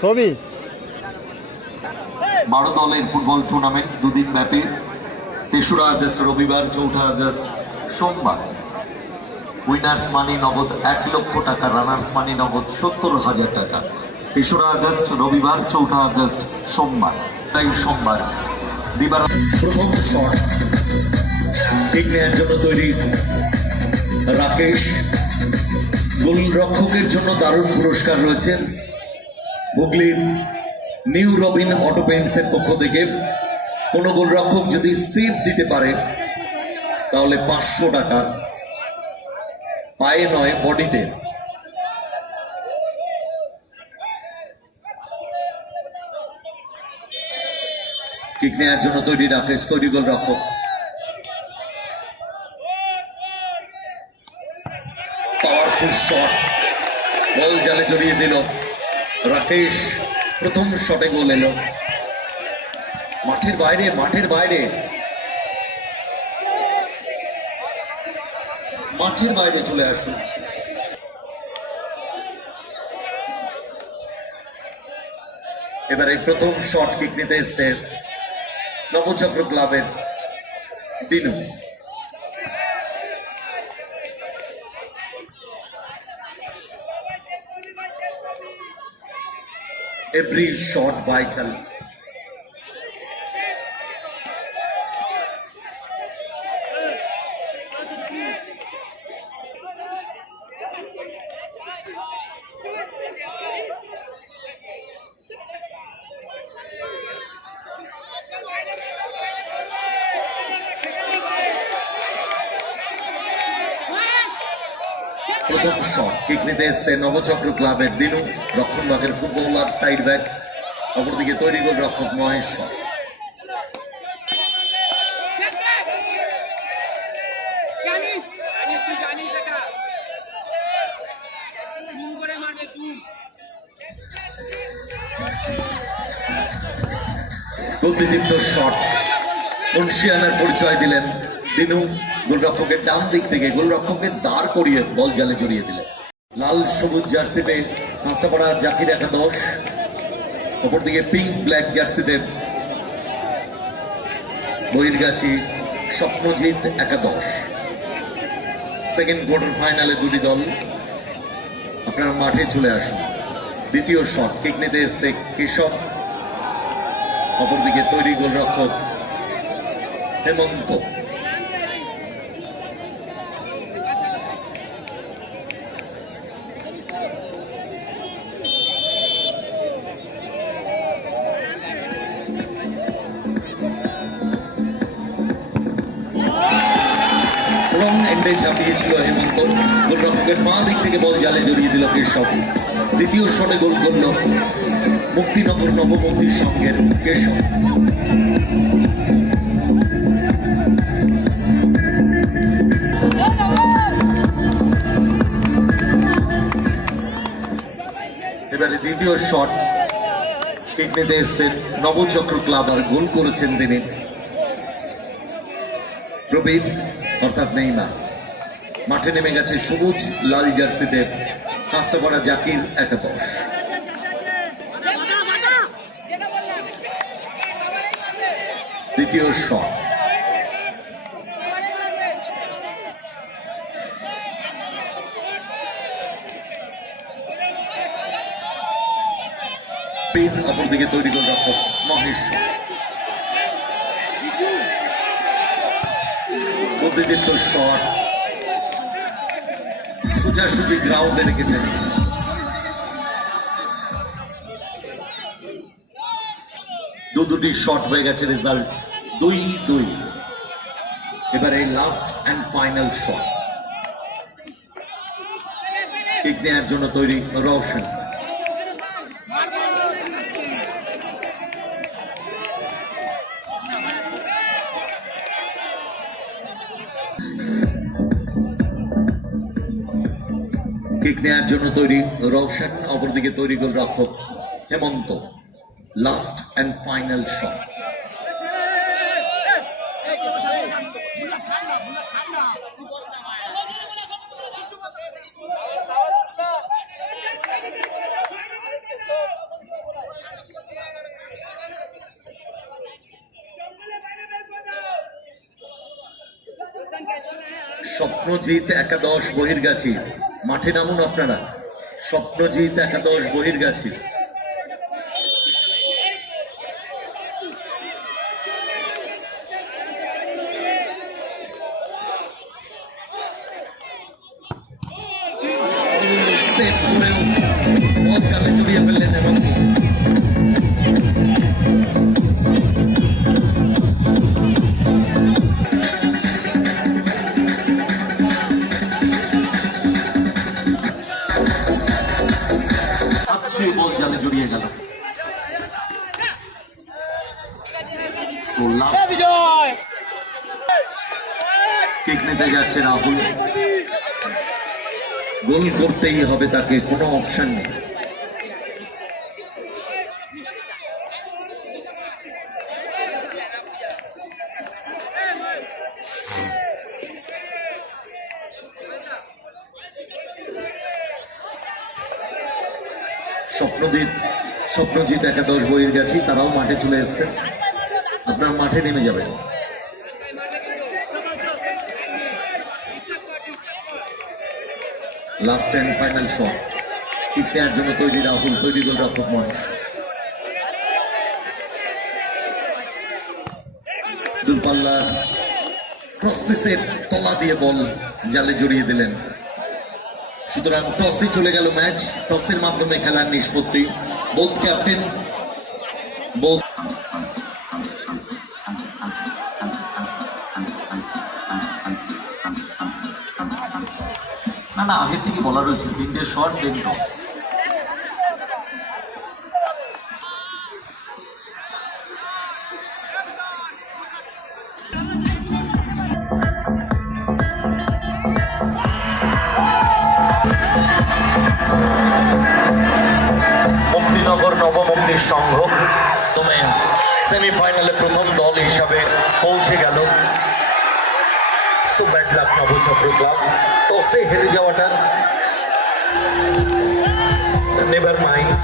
ছবি 12 দলের football tournament দুদিন ব্যাপী 3রা আগস্ট রবিবার, 4ঠা আগস্ট সোমবার। উইনার্স মানি নগদ 1 লক্ষ টাকা, রানার্স মানি নগদ 70,000 টাকা। 3রা আগস্ট রবিবার, 4ঠা আগস্ট সোমবার। তাই সোমবার দিবার প্রথম শট ঠিক নেওয়ার জন্য তৈরি রাকেশ। গোলরক্ষকের জন্য দারুণ পুরস্কার রয়েছে হুগলির নিউ রবিন অটো পেইন্টসের পক্ষ থেকে। কোন গোলরক্ষক যদি সেভ দিতে পারে তাহলে 500 টাকা, পায়ে নয় বডিতে। কিক নেওয়ার জন্য তৈরি রাকেশ, তৈরি গোলরক্ষক। পাওয়ারফুল শট, বল জালে জড়িয়ে দিল রাকেশ। প্রথম শটে গোল এলো। মাঠের বাইরে, মাঠের বাইরে, মাঠের বাইরে চলে আসুন। এবারে প্রথম শট কিক নিতে এসছে নবচক্র ক্লাবের দিনু। Every shot vital. প্রথম শট কিক নিতে এসছে নবচক্র ক্লাবের দিনু, রক্ষণভাগের ফুটবলার, সাইড ব্যাক। অপরদিকে তৈরি গোল রক্ষক মহেশ্বর। গতিদীপ্ত শট, মুন্সিয়ানার পরিচয় দিলেন দিনু। গোলরক্ষকের ডান দিক থেকে গোলরক্ষকের দাঁড় করিয়ে বল জালে জড়িয়ে দিলেন। লাল সবুজ জার্সিতে হাসাপাড়া জাকির একাদশ, অপরদিকে পিঙ্ক ব্ল্যাক জার্সিতে বহির্গাছি স্বপ্নজিৎ একাদশ। সেকেন্ড কোয়ার্টার ফাইনালে দুটি দল। আপনারা মাঠে চলে আসুন। দ্বিতীয় শট কিক নিতে এসছে কেশব, অপরদিকে তৈরি গোলরক্ষক হেমন্ত। ঝাঁপিয়েছিল হেমন্ত, গোলরক্ষকের বাঁ দিক থেকে বল জালে জড়িয়ে দিল কেশব। দ্বিতীয় শটে গোল করল মুক্তিনগর নবমন্দির সঙ্গের কেশব। এবারে দ্বিতীয় শট কিক নিতে এসছেন নবচক্র ক্লাব, আর গোল করেছেন তিনি প্রবীণ অর্থাৎ নেইমার। মাঠে নেমে গেছে সবুজ লাল জার্সিতে হাসাপাড়া জাকির একাদশ। দ্বিতীয় শট পিন, অপরদিকে তৈরি গোলরক্ষক মহেশ্বর। গতিদীপ্ত শট, সোজাসুজি গ্রাউন্ডে রেখেছেন। দুটি শট হয়ে গেছে, রেজাল্ট 2-2। এবারে last and final shot kick নেওয়ার জন্য তৈরি রওশন। কিক নেওয়ার জন্য তৈরি রওশন, অপরদিকে তৈরি গোলরক্ষক Hemanta. Last and final shot. Swapnajit একাদশ বহির্গাছি, মাঠে নামুন আপনারা। স্বপ্নজিৎ একাদশ বহির্গাছি। সেভ করেও বল জালে জড়িয়ে ফেললেন এবং বল জালে জড়িয়ে গেল। কিক নিতে যাচ্ছে রাহুল, গোল করতেই হবে তাকে, কোনো অপশন নেই। স্বপ্নজিৎ একাদশ বহির্গাছি, তারাও মাঠে চলে এসছে। আপনার মাঠে নেমে যাবেন। Last and final shot, kick নেওয়ার জন্য তৈরি রাহুল, তৈরি গোলরক্ষক মহেশ। দূরপাল্লার ক্রসপিসের তলা দিয়ে বল জালে জড়িয়ে দিলেন। সুতরাং টসে চলে গেল ম্যাচ, টসের মাধ্যমে খেলার নিষ্পত্তি। বোথ ক্যাপ্টেন বোথ না আগে থেকে বলা রয়েছে 3টে শট দেন টস। মুক্তিনগর নবমুক্তির সংঘ তুমি সেমিফাইনালে প্রথম দল হিসাবে পৌঁছে গেল। সো ব্যাড লাক নবচক্র ক্লাব, টসে হেরে যাওয়াটা নেভার মাইন্ড।